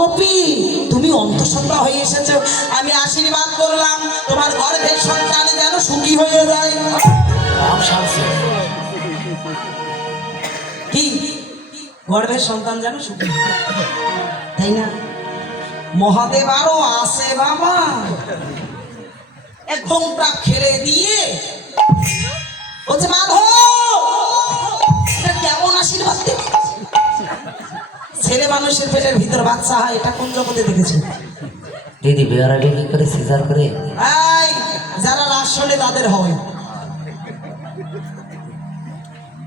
গোপী, তুমি অন্তঃসত্ত্বা হয়ে এসেছো, আমি আশীর্বাদ করলাম তোমার গর্ভের সন্তান যেন সুখী হয়ে যায়। কি গর্ভের সন্তান যেন সুখী, তাই না? মহাদেব আরো আসে বাবা, এক ঘোমটা খেলে দিয়ে বলছে মাধব এটা কেমন আশীর্বাদ দেবে? ছেলে মানুষের পেটের ভিতর বাচ্চা হয়, এটা কোন জগতে দেখেছো? দিদি বিয়ের আগে কি করে সিজার করে? এই যারা রাস শোনে তাদের হয়,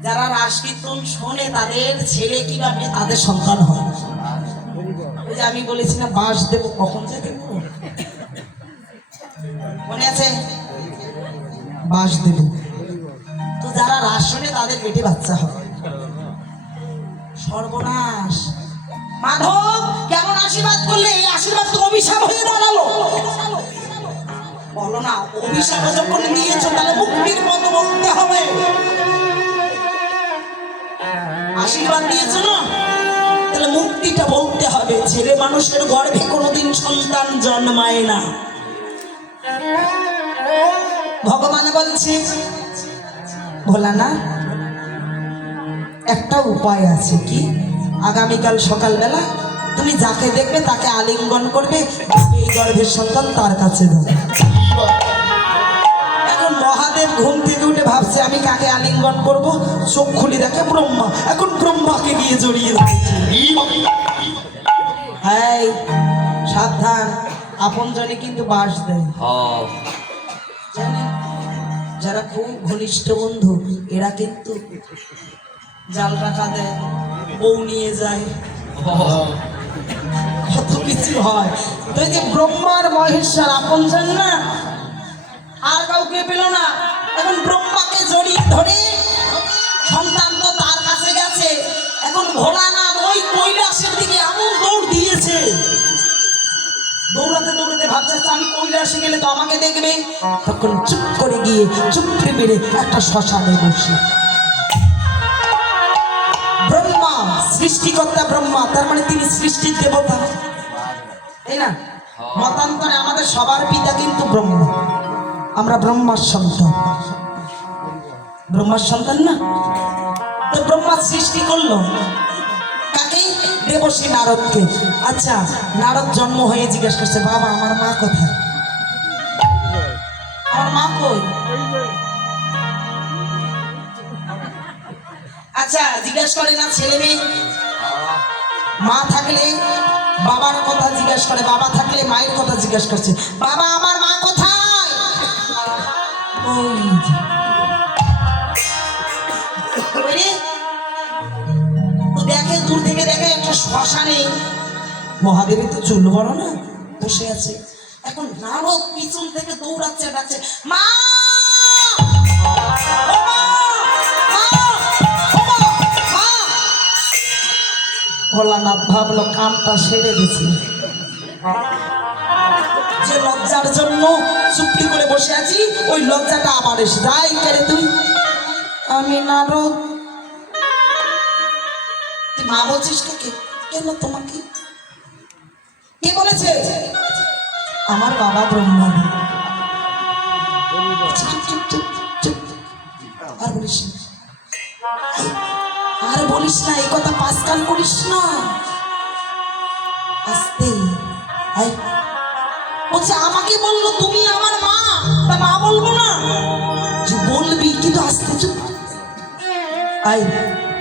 যারা রাস কীর্তন শোনে তাদের ছেলে কিংবা মেয়ে তাদের সন্তান হয়। ওই যে আমি বলেছি না বাস দেবো, কখন যে দেবো মনে আছে? বাস দেব। তো যারা রাস শোনে তাদের পেটে বাচ্চা হয়। সর্বনাশ, মাধব কেমন আশীর্বাদ করলে? এই আশীর্বাদ তো অভিশাপ হয়ে দাঁড়ালো। বলো না, অভিশাপ যখন নিয়েছো তাহলে মুক্তির মতো বলতে হবে। আশীর্বাদ দিয়েছো না, তাহলে মুক্তিটা বলতে হবে। ছেলে মানুষের গর্ভে কোনোদিন সন্তান জন্মায় না। ভগবান বলছে ভোলা না, একটা উপায় আছে। কি? আগামীকাল সকালবেলা তুমি যাকে দেখবে তাকে আলিঙ্গন করবে, এই গর্ভের সন্তান তার কাছে দেবে। এখন মহাদেব ঘুম থেকে উঠে ভাবছে আমি কাকে আলিঙ্গন করব, চোখ খুলে দেখে ব্রহ্মা। এখন ব্রহ্মাকে গিয়ে জড়িয়ে ধরেছে। এই সাবধান, আপন জনে কিন্তু বাস দেয়। জানেন, যারা খুব ঘনিষ্ঠ বন্ধু এরা কিন্তু জাল টাকা দেয়, বউ নিয়ে যায়, কত কিছু হয়। তো এই যে ব্রহ্মার মহেশ্বর আপন জন না, আর কাউকে পেল না, এখন ব্রহ্মাকে জড়িয়ে ধরে সন্তান তো তার কাছে গেছে। এখন ভোলানাথ ওই কৈলাসের দিকে এমন দৌড় দিয়েছে, দৌড়াতে দৌড়াতে ভাবছে আমি কৈলাসে গেলে তো আমাকে দেখবে। তখন চুপ করে গিয়ে চুপড়ে মেরে একটা শ্মশানে বসে। ব্রহ্মা সৃষ্টিকর্তা, ব্রহ্মা তার মানে তিনি সৃষ্টির দেবতা, তাই না? মতান্তরে আমাদের সবার পিতা কিন্তু ব্রহ্মা, আমরা ব্রহ্মার সন্তান। ব্রহ্মার সন্তান না? তো ব্রহ্মা সৃষ্টি করলো কাকে? দেবশ্রী নারদকে। আচ্ছা, নারদ জন্ম হয়ে জিজ্ঞেস করছে বাবা আমার মা কোথায়? আমার মা কই? আচ্ছা জিজ্ঞেস করে না ছেলে মেয়ে? মা থাকলে বাবার কথা জিজ্ঞেস করে, বাবা থাকলে মায়ের কথা জিজ্ঞেস করছে, বাবা আমার মা কোথায়? দেখে দূর থেকে দেখে একটা শ্মশানে মহাদেবের তো চুল বড় না, বসে আছে। এখন নারদ পিছন থেকে দৌড়াচ্ছে, ডাকছে মা। ভোলানাথ ভাবলো কামটা সেরে দিছি, যে লজ্জার জন্য চুপটি করে বসে আছি ওই লজ্জাটা আবার এসে যাই। কেরে তুই? আমি নারদ। তুই মা বলছিস কাকে? কেন তোমাকে কে বলেছে? আমার বাবা ব্রহ্মা। আর বলিস না, আর বলিস না, এই কথা পাঁচকাল করিস না, আস্তে। বলছে আমাকে বললো তুমি আমার মা, তা মা বলবো না? বলবি কিন্তু আস্তে। চুপ। আই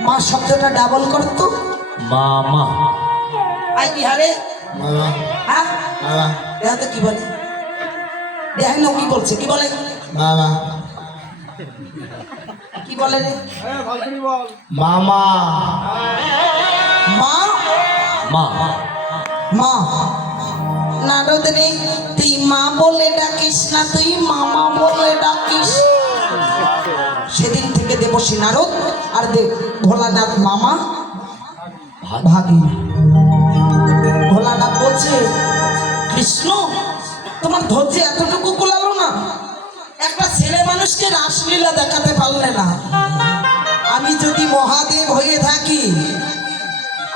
মা শব্দটা ডাবল করতো মামা। আই কি হারে? হ্যাঁ দেখা তো কি বলে, দেখেন না কি বলছে, কি বলে? মামা। কি বলে রে? মামা। মা মা মা। নারদ রে তুই মা বলে ডাকিস না, তুই মামা বলে ডাকিস। সেদিন থেকে দেবশ্রী নারদ আর ভোলানাথ মামা ভাগি। ভোলানাথ বলছে কৃষ্ণ তোমার ধৈর্য এতটুকু কুলালো না, একটা ছেলে মানুষকে রাসলীলা দেখাতে পারলে না। আমি যদি মহাদেব হয়ে থাকি,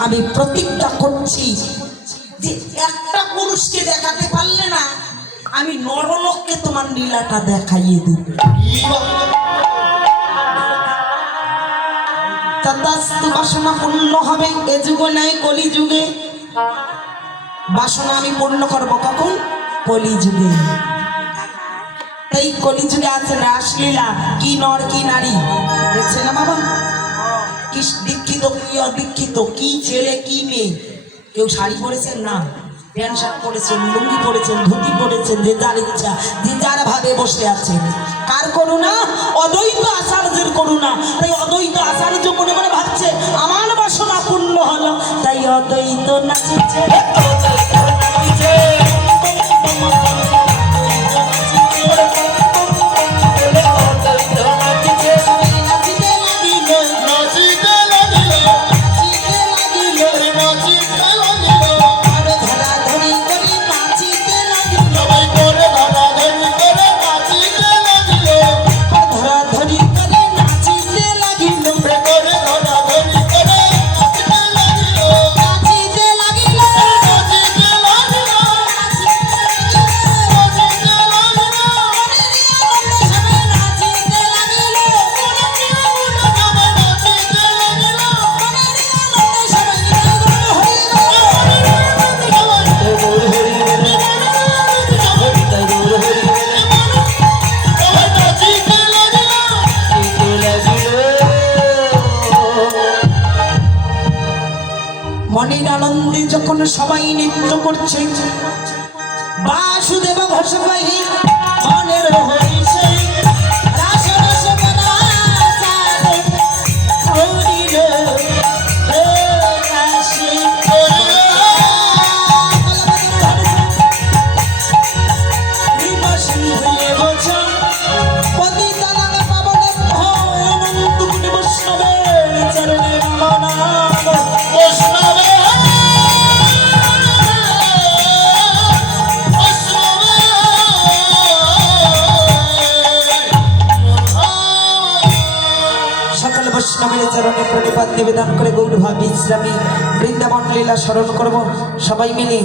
আমি প্রতিজ্ঞা করছি যে একটা পুরুষকে দেখাতে পারলে না আমি নরলোককে তোমার লীলাটা দেখাইয়ে দিব। তথাস্তু বাসনা পূর্ণ হবে এ যুগে নাই কলি যুগে। বাসনা আমি পূর্ণ করব কখন? কলি যুগে। তাই কলি যুগে আছে রাসলীলা, কি নর কি নারী দেখছে না বাবা? কি দীক্ষিত কি অদীক্ষিত, কি ছেলে কি মেয়ে, কেউ শাড়ি পরেছেন না, প্যান্ট শার্ট পরেছেন, লুঙ্গি পরেছেন, ধুতি পরেছেন, যে যার ইচ্ছা যে যার ভাবে বসে আছেন। কার করুণা? অদ্বৈত আচার্যের করুণা। তাই অদ্বৈত আচার্য মনে মনে ভাবছে আমার বাসনা পূর্ণ হলো, তাই অদ্বৈত নাচিছে। মনের আনন্দে যখন সবাই নৃত্য করছে, বাসুদেব ঘোষবাহী মনের হইছে রাস রস বনাচারে হরিল কাশী। বিমর্ষণ হয়ে বলছে পতিতানাং পাবনে অনন্ত কোটি বৈষ্ণবের চরণে নমঃ। বৈষ্ণবে বৈষ্ণবের চরণে প্রণিপাত নিবেদন করে গৌর ভাব বিশ্রামী বৃন্দাবন লীলা স্মরণ করব সবাই মিলে।